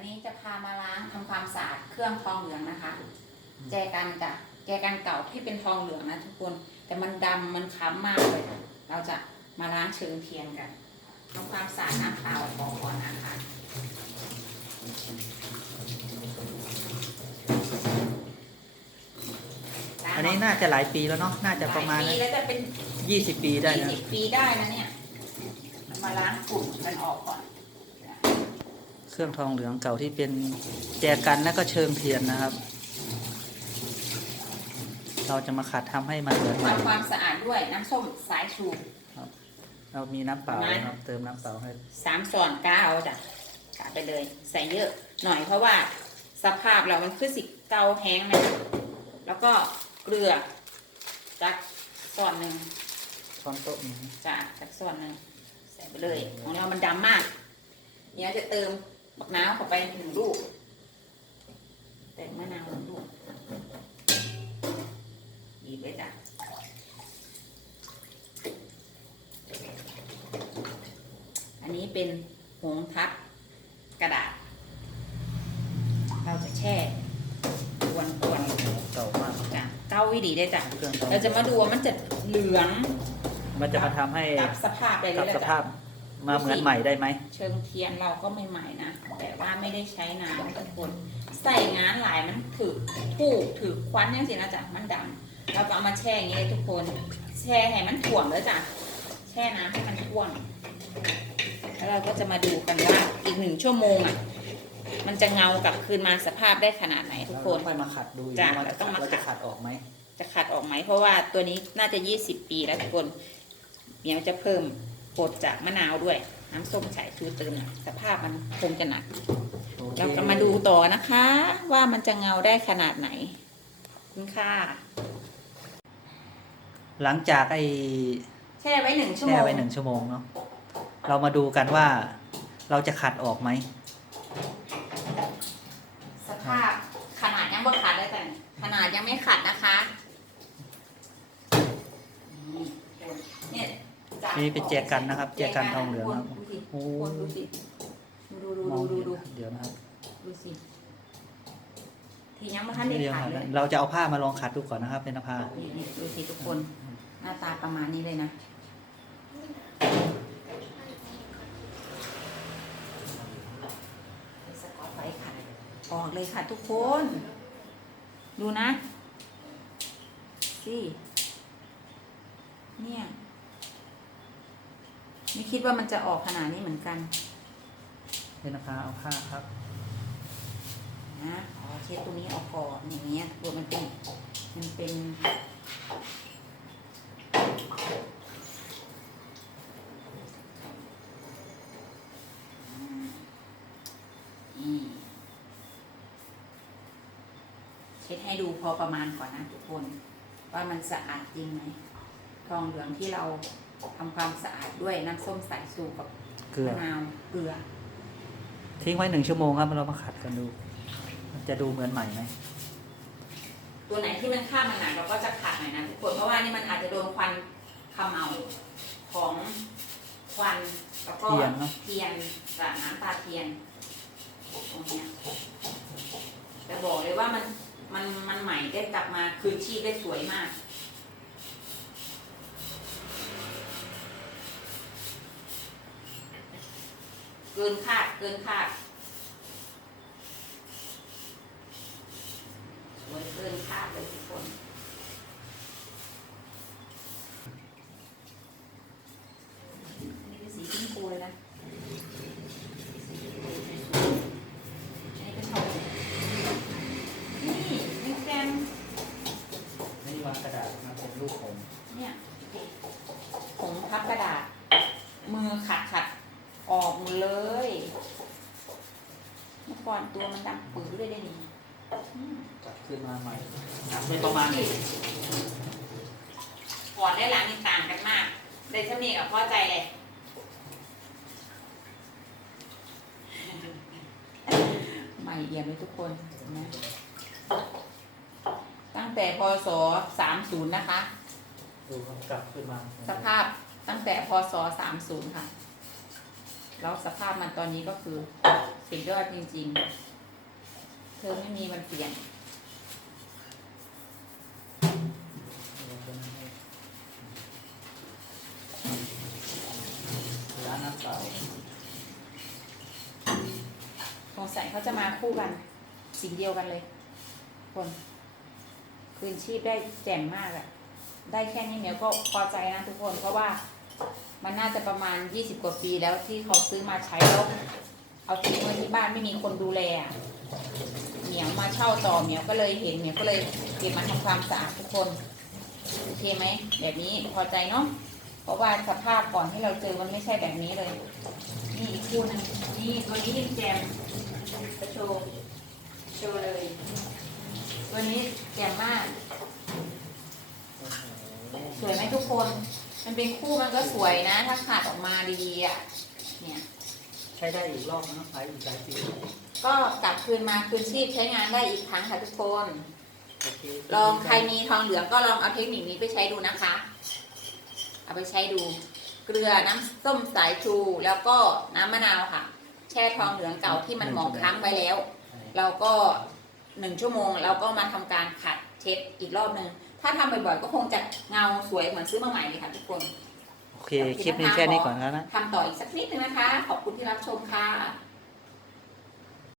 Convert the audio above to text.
วันนี้จะพามาล้างทำความสะอาดเครื่องทองเหลืองนะคะ แจกันจ้ะแจกันเก่าที่เป็นทองเหลืองนะทุกคน แต่มันดำมันค้ำมากเลย เราจะมาล้างเชิงเทียนกันทำความสะอาดน้ำเปล่าออกก่อนนะคะล้งอันนี้น่าจะหลายปีแล้วเนาะ น่าจะประมาณหลยปีแล้วจะเป็นยี่สิบปีได้ยี่นะสิบปีได้นะเนี่ย มาล้างฝุ่นกันออกก่อน เครื่องทองเหลืองเก่าที่เป็นแจกันแล้วก็เชิงเทียนนะครับ เราจะมาขัดทำให้มันเหมือนใหม่ทำความสะอาดด้วยน้ำส้มสายชูเรามีน้ำเปล่านะครับ เติมน้ำเปล่าให้สามส่วนก้าวจ้ะกะไปเลย ใส่เยอะหน่อยเพราะว่าสภาพเรามันคือสิเกาแห้งนะแล้วก็เกลือจากส่วนหนึ่งช้อนโต๊ะนี้จ้ะจากส่วนหนึ่งใส่ไปเลย ของเรามันดำมากเนี่ยจะเติม บักน้ำเข้าไปหนึ่งลูกเติมมะนาวหนึ่งลูกบีบไว้จ้ะอันนี้เป็นหงทับกระดาษ เราจะแช่กวนกวนเก่ามากๆจ้ะเก้าวิดีได้จ้ะเครื่องทองเราจะมาดูว่ามันจะเหลือง มันจะมาทำให้กลับสภาพไปเลกลัยบแหสละภาจ้ะพ มาเหมือนใหม่ได้ไหม เชิงเทียนเราก็ไม่ใหม่นะ แต่ว่าไม่ได้ใช้น้ำทุกคนใส่งานหลายมันถือถูกถือควันยังสินะจ๊ะมันดำเราก็เอามาแช่อย่างนี้เลยทุกคน แช่ให้มันถ่วงเลยจ้ะแช่น้ำให้มันท่วงแล้วเราก็จะมาดูกันว่าอีกหนึ่งชั่วโมงอะ มันจะเงากลับคืนมาสภาพได้ขนาดไหนทุกคนค่อยมาขัดดูจ้ะว่าเราต้องมาขัดว่าจะขัดออกไหมจะขัดออกไหมเพราะว่าตัวนี้น่าจะ 20 ปีแล้วทุกคนเดี๋ยวจะเพิ่ม โปรดจากมะนาวด้วย น้ำส้มสายชูเติมหน่อยสภาพมันคงจะหนักโอคเราก็มาดูต่อนะคะ ว่ามันจะเงาได้ขนาดไหนขอบคุณค่ะหลังจากไอ้แช่ไว้หนึ่งชั่วโมแช่งไว้หนึ่งชั่วโมงเนาะเรามาดูกันว่าเราจะขัดออกไหมสภาพขนาดยังบ่ขัดเลยแต่ขนาดยังไม่ขัดนะคะเนี่ยจาก นี่เป็นแจกันนะครับ แจกันทองเหลืองครับดูสิโอ้คนดูสิดูดูมองดูเห็นดูเดี๋ยวนะครับดูสิทียังไม่ทันได้เดี๋ยวขัดครับเลยเราจะเอาผ้ามาลองขัดดูก่อนนะครับ เป็นผ้านี่นี่ดูสิทุกคนหน้าตาประมาณนี้เลยนะสกอตไฟขัดออกเลยค่ะทุกคน ดูนะสิเนี่ย ไม่คิดว่ามันจะออกขนาดนี้เหมือนกันเป็นผ้าเอาผ้าครับนะอ๋อเช็ดตรงนี้ออกก่อนอย่างเงี้ยตัวมันเป็นมันเป็นอืมเช็ดให้ดูพอประมาณก่อนนะทุกคน ว่ามันสะอาดจริงไหมทองเหลืองที่เรา ทำความสะอาดด้วยน้ำส้มสายชูกับเกลือมะนาวเกลือ ทิ้งไว้หนึ่งชั่วโมงครับเรามาขัดกันดู มันจะดูเหมือนใหม่ไหมตัวไหนที่มันข้ามมันหนาเราก็จะขัดหน่อยนะทุกคนเพราะว่านี่มันอาจจะโดนควันเขมเมาของควันแล้วก็เทียนเนาะเทียนจากน้ำตาเทียนตรงเนี้ยแต่บอกเลยว่ามันมันมันใหม่ได้กลับมาคืนชีพได้สวยมาก กินคาดเกินคาดสวยเกินคาดเลยทุกคนนี่เป็นสีชิ้นปูเลยนะอันนี้เป็นทองนี่นี่แกนนี่วางกระดาษมาเป็นรูปผมเนี่ยผงพับกระดาษ มือขัดขัดออกหมดเลย เมื่อ ก่อนตัวมันดำปื้อเลยได้นี่อืมจับขึ้นมาใหม่เป็นประมาณนี้ก่อนและหลังนี่ต่างกันมากเลยถ้ามีกับพ่อใจเลยใหม่เอี่ยมเลยทุกคนเห็นไหมตั้งแต่พศ30นะคะ ดูครับกลับขึ้นมาสภาพตั้งแต่พศ30ค่ะ แล้วสภาพมันตอนนี้ก็คือ สุดยอดจริง ๆ เธอไม่มีวันเปลี่ยน ร้านน้ำเปล่าสงสัยเขาจะมาคู่กันสีเดียวกันเลย คน คืนชีพได้แจ่มมากอะได้แค่นี้เหมียวก็พอใจนะทุกคน เพราะว่ามันน่าจะประมาณ 20 กว่าปีแล้วที่เขาซื้อมาใช้แล้ว เอาทิ้งไว้ที่บ้านไม่มีคนดูแลเหมียวมาเช่าต่อเหมียวก็เลยเห็นเหมียวก็เลยเก็บมาทำความสะอาดทุกคนโอเคไหมแบบนี้พอใจเนาะเพราะว่าสภาพก่อนที่เราเจอมันไม่ใช่แบบนี้เลย นี่อีกคู่นึงนี่ตัวนี้ยิ่งแจมจะโชว์โชว์เลยตัวนี้แจ่มมาก สวยไหมทุกคน มันเป็นคู่มันก็สวยนะ ถ้าขาดออกมาดีอะเนี่ย ใช้ได้อีกรอบนะใช้อีกหลายปีก็กลับคืนมาคืนชีพใช้งานได้อีกครั้งค่ะทุกคน โอเคลองใครมีทองเหลืองก็ลองเอาเทคนิคนี้ไปใช้ดูนะคะ เอาไปใช้ดู เกลือน้ำส้มสายชูแล้วก็น้ำมะนาวค่ะ แช่ทองเหลืองเก่าที่มันหมองคล้ำไว้แล้ว เราก็หนึ่งชั่วโมงเราก็มาทำการขัดเช็ดอีกรอบหนึ่งถ้าทำบ่อยๆก็คงจะเงาสวยเหมือนซื้อมาใหม่เลยค่ะทุกคน โอเค คลิปนี้แค่นี้ก่อนแล้วนะ ทำต่ออีกสักนิดนึงนะคะ ขอบคุณที่รับชมค่ะ